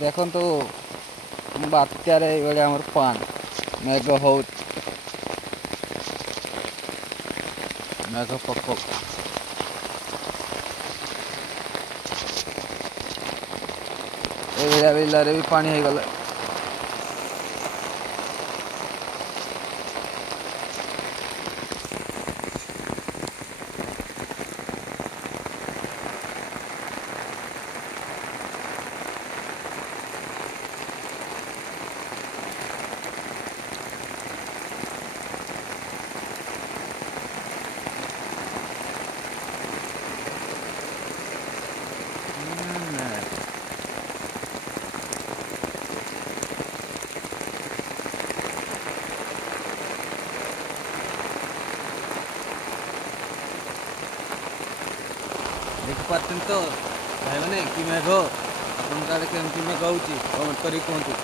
ଦେଖନ୍ତୁ ବାତ୍ୟାରେ ଏଇଭଳିଆ ଆମର ମେଘ ହଉ ମେଘ ପକଉ ଏଇଭଳିଆ ବିଲରେ ବି ପାଣି ହେଇଗଲା। ଦେଖିପାରୁଛନ୍ତି ତ ଭାଇମାନେ କି ମେଘ, ଆପଣଙ୍କ ଆଡ଼େ କେମିତି ମେଘ ହେଉଛି କମେଣ୍ଟ କରି କୁହନ୍ତୁ।